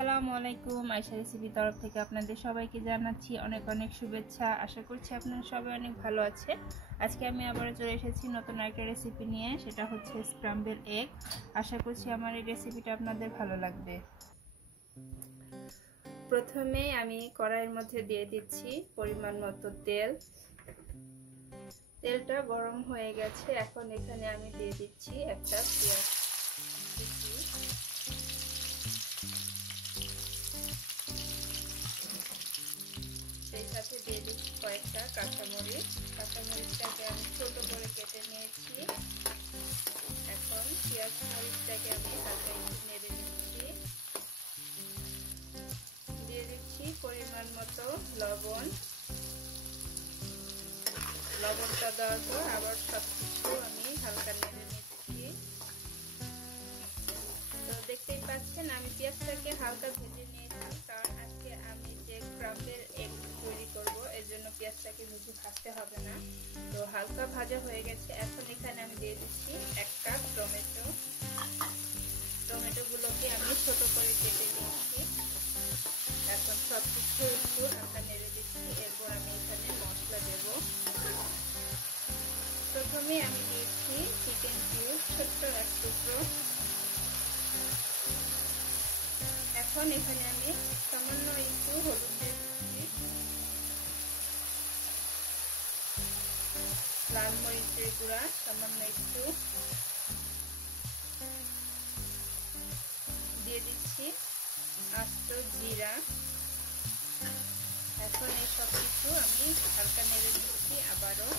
আসসালামু আলাইকুম। আয়শা রেসিপি তরফ থেকে আপনাদের সবাইকে জানাচ্ছি অনেক অনেক শুভেচ্ছা। আশা করছি আপনারা সবাই অনেক ভালো আছে। আজকে আমি আবারও চলে এসেছি নতুন একটা রেসিপি নিয়ে, সেটা হচ্ছে স্ক্রাম্বল এগ। আশা করছি আমার এই রেসিপিটা আপনাদের ভালো লাগবে। প্রথমে আমি কড়াইয়ের মধ্যে দিয়ে দিচ্ছি পরিমাণ মতো তেল। তেলটা গরম হয়ে গেছে, এখন এখানে আমি দিয়ে দিচ্ছি একটা পেঁয়াজ কুচি। সেই সাথে দিয়ে দিচ্ছি কয়েকটা কাঁচামরিচ। কাঁচামরিচটাকে আমি ছোট করে কেটে নিয়েছি। এখন পেঁয়াজ মরিচটাকে আমি হালকা একটু নেড়ে নিচ্ছি। দিয়ে দিচ্ছি পরিমাণ মতো লবণ। লবণটা দেওয়ার পর আবার সবকিছু আমি হালকা নেড়ে নিচ্ছি। তো দেখতেই পাচ্ছেন আমি পেঁয়াজটাকে হালকা ভেজে নিয়েছি, কারণ আজকে আমি যে স্ক্রাম্বল এগ তৈরি করব এর জন্য পেঁয়াজটাকে বেশি ভাজতে হবে না। তো হালকা ভাজা হয়ে গেছে। এখন এখানে আমি দিয়ে দিচ্ছি 1 কাপ টমেটো। টমেটোগুলোকে আমি ছোট করে কেটে নিচ্ছি। এখন সবকিছু একটু হালকা নেড়ে দিচ্ছি। এরপর আমি এখানে মশলা দেব। প্রথমে আমি দিয়েছি চিকেন কিউব, ছোট্ট এক টুকরো। এখন এখানে আমি সামান্য একটু হলুদ দিচ্ছি, লাল মরিচের গুঁড়া সামান্য একটু দিয়ে দিচ্ছি, আস্ত জিরা। এখন এই সব কিছু আমি হালকা নেড়ে দিচ্ছি আবারও।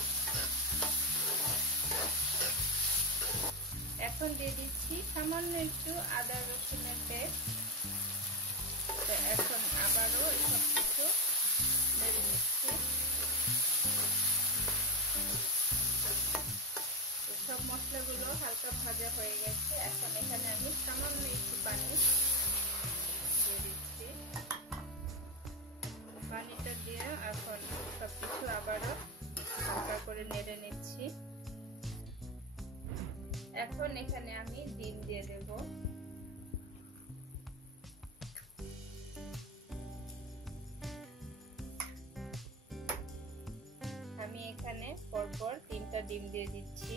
এখন দিয়ে দিচ্ছি সামান্য একটু আদা রসুনের পেস্ট। এখন আবারও এই সব কিছু নেড়ে দিচ্ছি। সব মশলাগুলো হালকা ভাজা হয়ে গেছে। এখন এখানে আমি সামান্য একটু পানি দিয়ে দিচ্ছি। পানিটা দিয়ে এখন সবকিছু আবারও হালকা করে নেড়ে নিচ্ছি। এখন এখানে আমি ডিম দিয়ে দেব। আমি এখানে পরপর 3টা ডিম দিয়ে দিচ্ছি।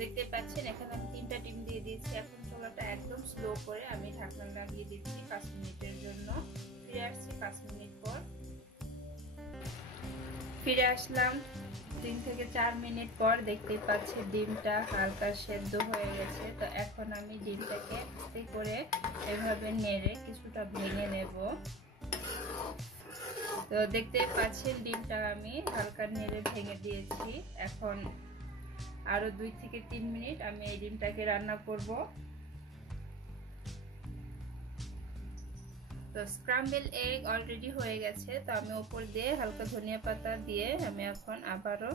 দেখতে পাচ্ছেন এখানে আমি 3টা ডিম দিয়ে দিয়েছি। এখন চুলাটা একদম স্লো করে আমি ঢাকনা লাগিয়ে দিচ্ছি 5 মিনিটের জন্য। ফিরে আসছি 5 মিনিট পর। ফিরে আসলাম 3 থেকে 4 মিনিট পর। দেখতেই পাচ্ছি ডিমটা হালকা সেদ্ধ হয়ে গেছে। তো এখন আমি ডিমটাকে আস্তে করে এভাবে নেড়ে কিছুটা ভেঙে নেব। তো দেখতেই পাচ্ছেন ডিমটা আমি হালকা নেড়ে ভেঙে দিয়েছি। এখন আরো 2 থেকে 3 মিনিট আমি এই ডিমটাকে রান্না করব। তো স্ক্রাম্বল এগ অলরেডি হয়ে গেছে। তো আমি উপর দিয়ে হালকা ধনিয়া পাতা দিয়ে আমি এখন আবারও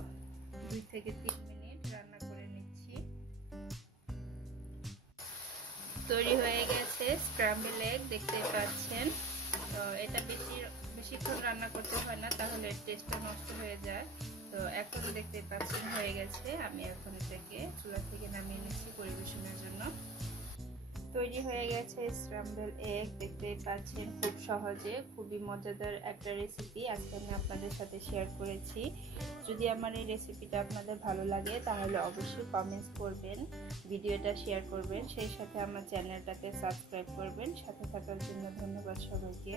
2 থেকে 3 মিনিট রান্না করে নিচ্ছি। তৈরি হয়ে গেছে স্ক্রাম্বল এগ, দেখতেই পাচ্ছেন। তো এটা বেশিক্ষণ রান্না করতে হয় না, তাহলে টেস্টটা নষ্ট হয়ে যায়। তো এখন দেখতে পাচ্ছেন হয়ে গেছে। আমি এখন এটাকে চুলা থেকে নামিয়ে নিচ্ছি পরিবেশনের জন্য। তৈরি হয়ে গেছে স্ক্রাম্বল এগ, দেখতেই পাচ্ছেন। খুব সহজে খুবই মজাদার একটা রেসিপি আজকে আমি আপনাদের সাথে শেয়ার করেছি। যদি আমার এই রেসিপিটা আপনাদের ভালো লাগে তাহলে অবশ্যই কমেন্টস করবেন, ভিডিওটা শেয়ার করবেন, সেই সাথে আমার চ্যানেলটাকে সাবস্ক্রাইব করবেন। সাথে থাকার জন্য ধন্যবাদ সবাইকে।